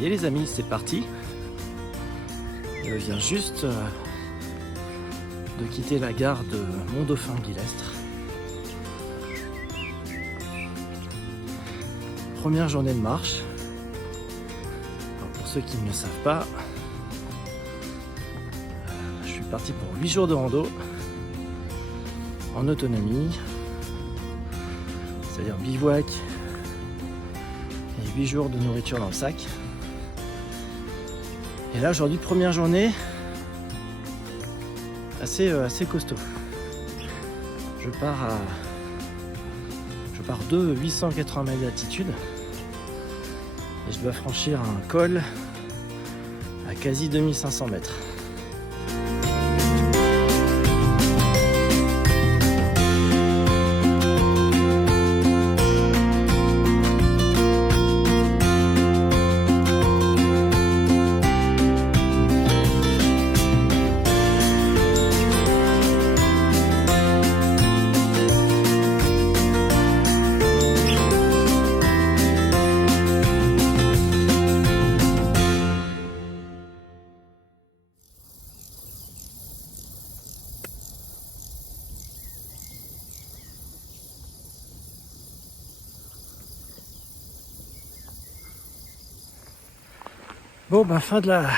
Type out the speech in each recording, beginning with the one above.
y est les amis, c'est parti. Je viens juste de quitter la gare de Mont-Dauphin-Guillestre. Première journée de marche. Alors pour ceux qui ne le savent pas, je suis parti pour 8 jours de rando en autonomie, c'est-à-dire bivouac et 8 jours de nourriture dans le sac. Et là aujourd'hui, première journée assez costaud. Je pars de 880 mètres d'altitude et je dois franchir un col à quasi 2500 mètres. Bon, fin de la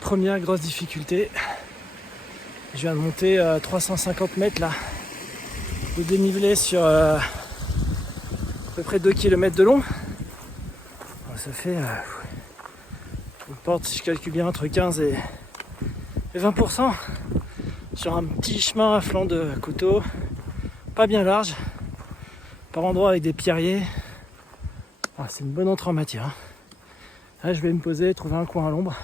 première grosse difficulté. Je viens de monter 350 mètres là, de dénivelé sur à peu près 2 km de long. Alors, ça fait une porte, si je calcule bien, entre 15 et 20% sur un petit chemin à flanc de coteau, pas bien large, par endroits avec des pierriers. C'est une bonne entrée en matière. Là, je vais me poser, trouver un coin à l'ombre.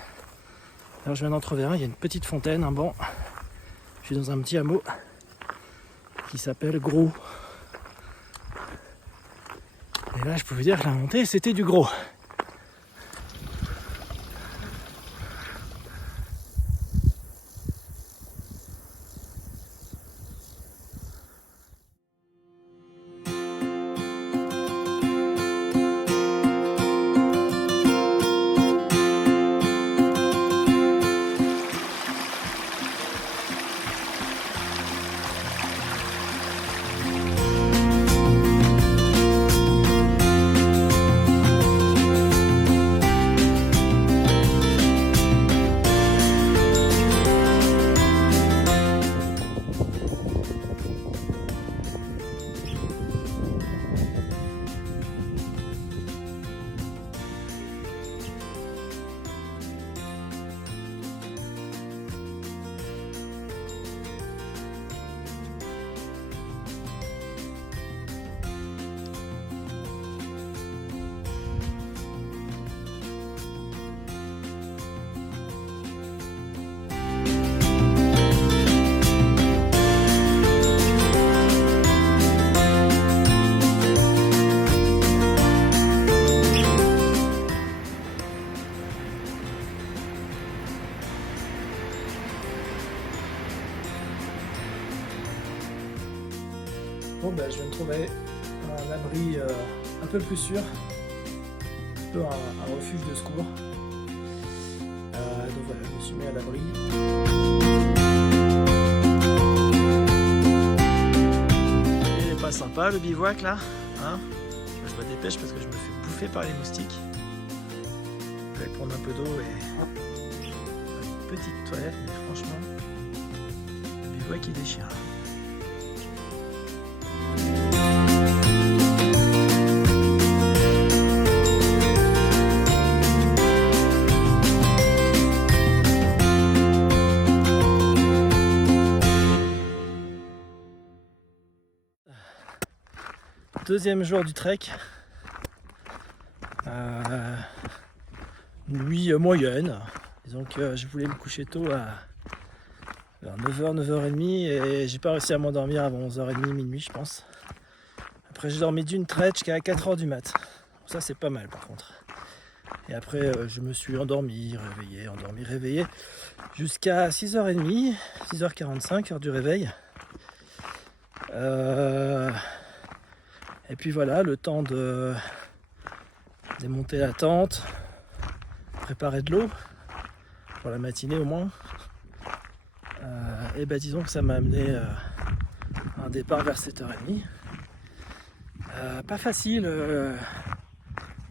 Alors je viens d'en trouver un, il y a une petite fontaine, un banc. Je suis dans un petit hameau qui s'appelle Gros. Et là, je peux vous dire que la montée, c'était du gros. Bon, je vais me trouver un abri un peu plus sûr, un peu un refuge de secours. Donc voilà, je me suis mis à l'abri. Il est pas sympa le bivouac là, hein. Je me dépêche parce que je me fais bouffer par les moustiques. Je vais prendre un peu d'eau et une petite toilette, mais franchement, le bivouac il déchire. Deuxième jour du trek, nuit moyenne, disons que je voulais me coucher tôt vers 9h, 9h30 et j'ai pas réussi à m'endormir avant 11h30, minuit je pense. Après j'ai dormi d'une traite jusqu'à 4h du mat, ça c'est pas mal par contre. Et après je me suis endormi, réveillé jusqu'à 6h30, 6h45, heure du réveil. Et puis voilà, le temps de démonter la tente, préparer de l'eau pour la matinée au moins. Et disons que ça m'a amené à un départ vers 7h30. Pas facile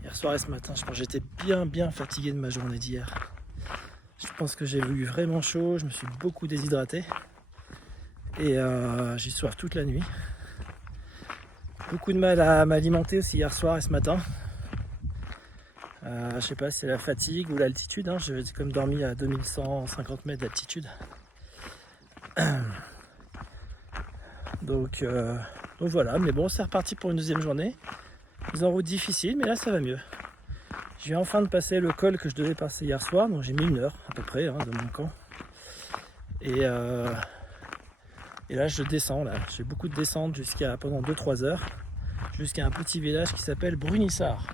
hier soir et ce matin. Je pense que j'étais bien fatigué de ma journée d'hier. Je pense que j'ai eu vraiment chaud, je me suis beaucoup déshydraté et j'ai soif toute la nuit. Beaucoup de mal à m'alimenter aussi hier soir et ce matin. Je sais pas si c'est la fatigue ou l'altitude, j'ai comme dormi à 2150 mètres d'altitude. Donc voilà, mais bon, c'est reparti pour une deuxième journée. Mise en route difficile, mais là ça va mieux. Je viens enfin de passer le col que je devais passer hier soir, donc j'ai mis 1 heure à peu près de mon camp. Et là je descends, j'ai beaucoup de descentes pendant 2-3 heures, jusqu'à un petit village qui s'appelle Brunissart.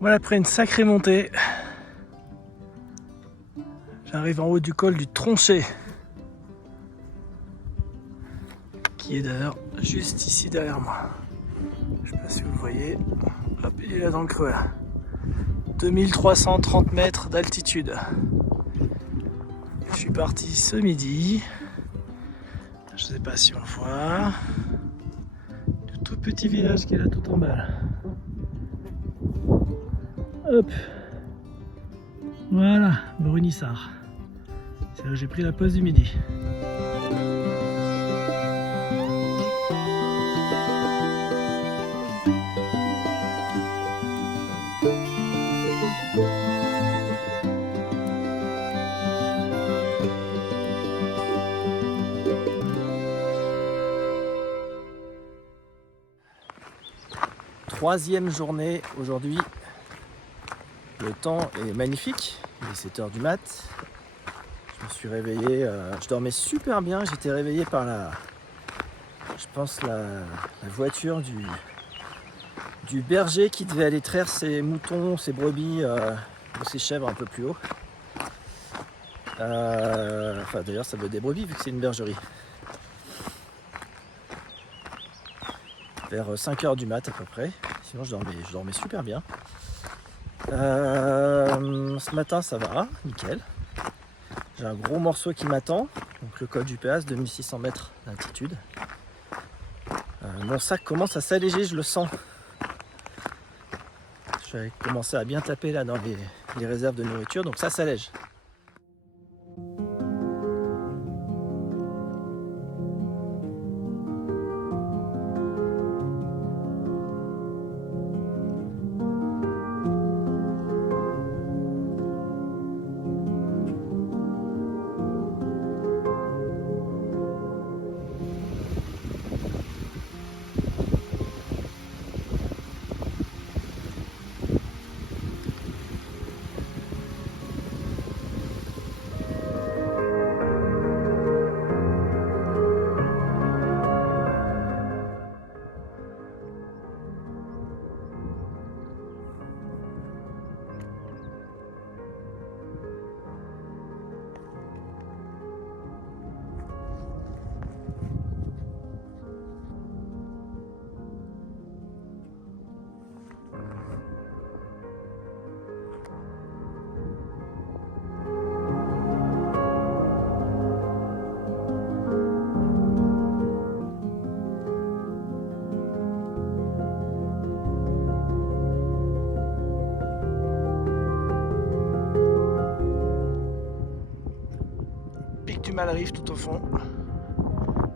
Voilà, après une sacrée montée, j'arrive en haut du col du Tronchet, qui est d'ailleurs juste ici derrière moi. Je sais pas si vous le voyez. Hop, il est là dans le creux. 2330 mètres d'altitude. Je suis parti ce midi. Je sais pas si on voit. Le tout petit village qui est là tout en bas. Hop. Voilà, Brunissart. C'est là où j'ai pris la pause du midi. Troisième journée aujourd'hui. Le temps est magnifique, il est 7h du mat. Je me suis réveillé, je dormais super bien, j'étais réveillé par la voiture du berger qui devait aller traire ses moutons, ses brebis ou ses chèvres un peu plus haut. D'ailleurs ça veut être des brebis vu que c'est une bergerie. Vers 5h du mat à peu près, sinon je dormais super bien. Ce matin ça va, nickel. J'ai un gros morceau qui m'attend, donc le col du Péas, 2600 mètres d'altitude. Mon sac commence à s'alléger, je le sens. Je vais commencer à bien taper là dans les réserves de nourriture, donc ça s'allège. Malrive tout au fond.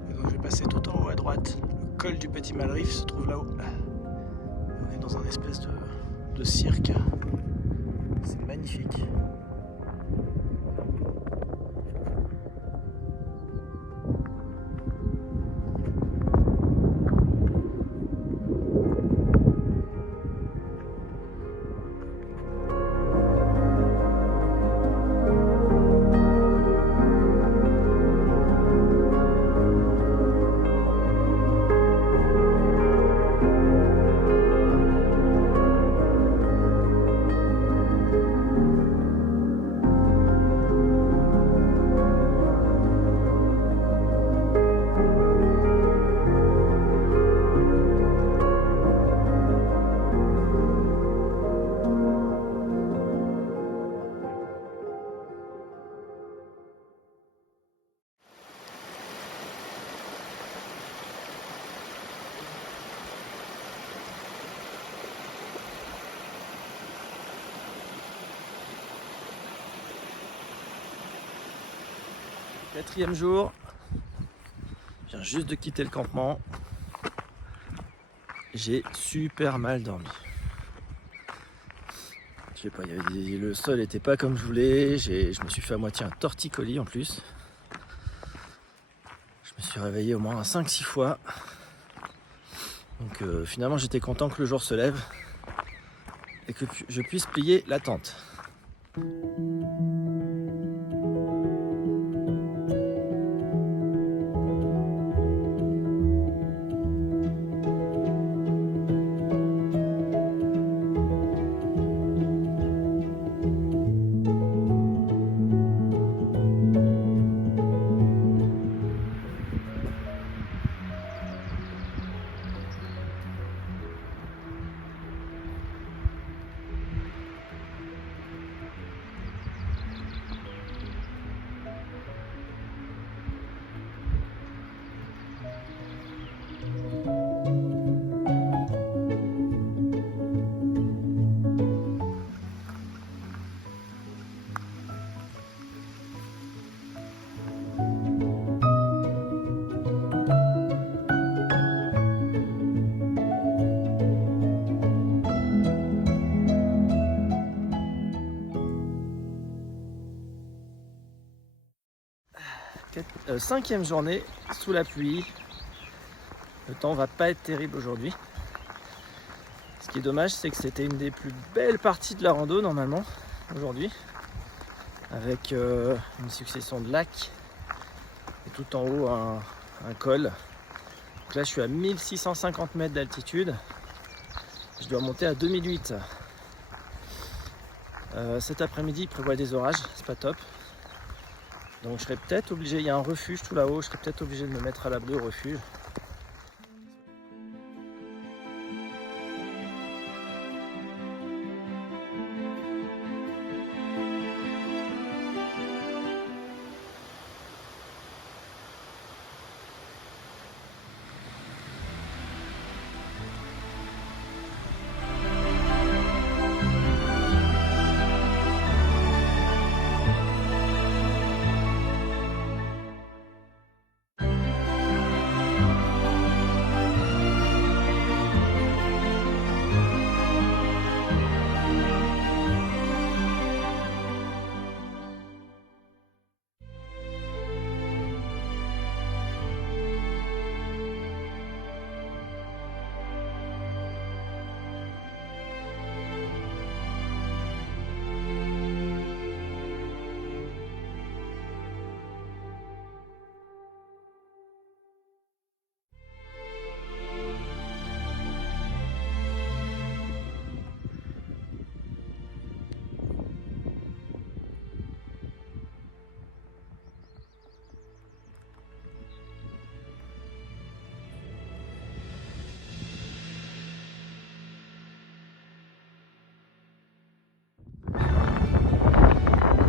Et donc je vais passer tout en haut à droite. Le col du Petit Malrive se trouve là-haut. On est dans un espèce de cirque. C'est magnifique. Quatrième jour, je viens juste de quitter le campement. J'ai super mal dormi. Je sais pas, le sol était pas comme je voulais. Je me suis fait à moitié un torticolis en plus. Je me suis réveillé au moins 5-6 fois. Donc finalement j'étais content que le jour se lève et que je puisse plier la tente. Cinquième journée sous la pluie. Le temps va pas être terrible aujourd'hui. Ce qui est dommage, c'est que c'était une des plus belles parties de la rando normalement aujourd'hui, avec une succession de lacs et tout en haut un col. Donc là je suis à 1650 mètres d'altitude. Je dois monter à 2008. Cet après-midi il prévoit des orages, c'est pas top. Donc je serais peut-être obligé, il y a un refuge tout là-haut, je serais peut-être obligé de me mettre à l'abri au refuge.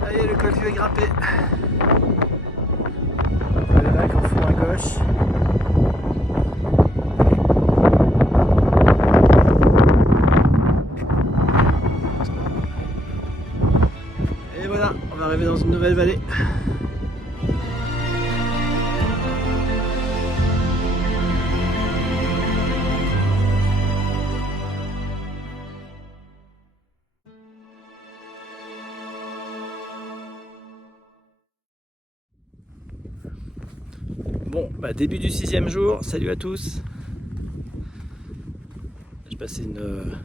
Allez, le col est grimpé. Le lac en fond à gauche. Et voilà, on va arriver dans une nouvelle vallée. Bon, début du 6e jour, salut à tous. J'ai passé une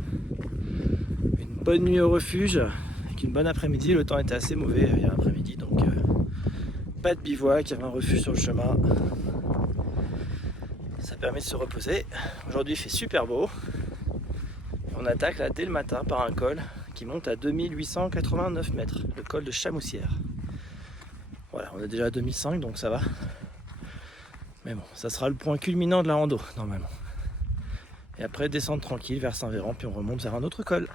bonne nuit au refuge, avec une bonne après-midi. Le temps était assez mauvais hier après-midi, donc pas de bivouac, il y avait un refuge sur le chemin. Ça permet de se reposer. Aujourd'hui il fait super beau. On attaque là dès le matin par un col qui monte à 2889 mètres, le col de Chamoussière. Voilà, on est déjà à 2005 donc ça va. Mais bon, ça sera le point culminant de la rando normalement. Et après descendre tranquille vers Saint-Véran, puis on remonte vers un autre col.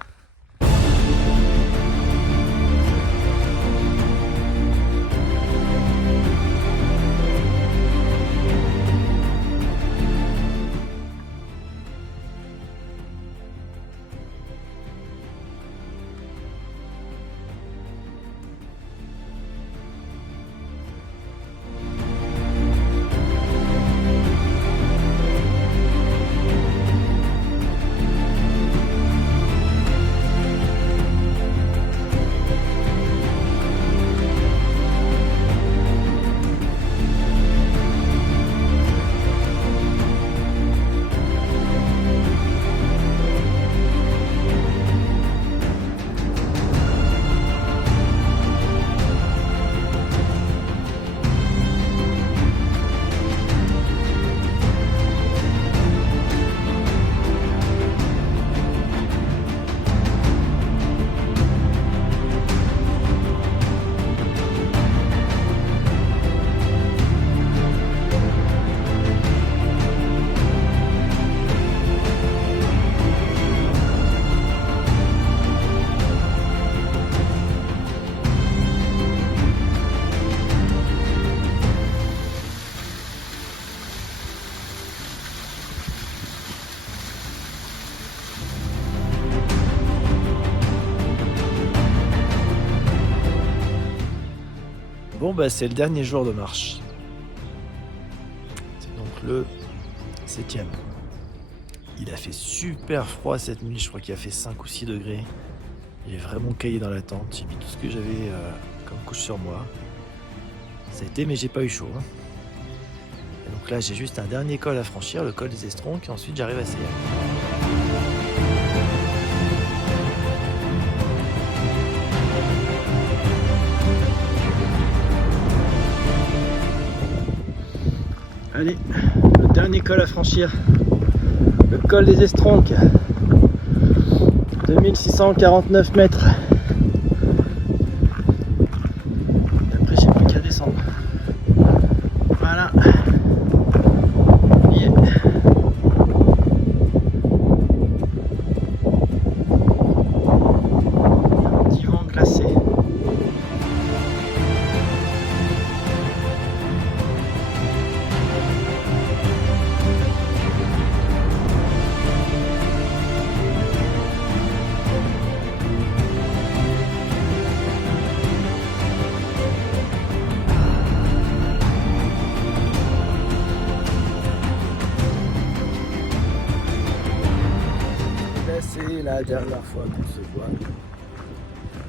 Bon c'est le dernier jour de marche. C'est donc le 7e. Il a fait super froid cette nuit, je crois qu'il a fait 5 ou 6 degrés. J'ai vraiment caillé dans la tente, j'ai mis tout ce que j'avais comme couche sur moi. Ça a été, mais j'ai pas eu chaud. Et donc là j'ai juste un dernier col à franchir, le col des Estronques, et ensuite j'arrive à Seillac. Allez, le dernier col à franchir, le col des Estronques, 2649 mètres. Et après j'ai plus qu'à descendre. Voilà. Yeah. Un petit vent glacé. C'est la dernière fois qu'on se voit.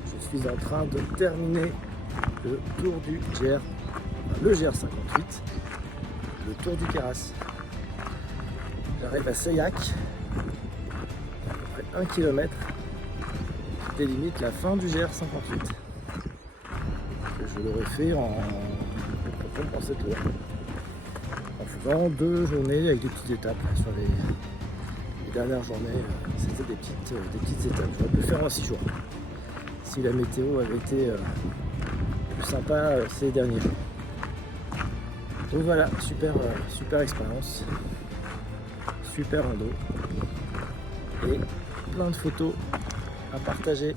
Je suis en train de terminer le tour du GR, le GR58, le tour du Queyras. J'arrive à Seillac, à peu près 1 km, qui délimite la fin du GR58. Je l'aurais fait en cette heure, en faisant 2 journées avec des petites étapes sur les dernières journées. C'était des petites étapes. J'aurais pu le faire en 6 jours si la météo avait été plus sympa ces derniers jours. Donc voilà, super expérience, super rando et plein de photos à partager.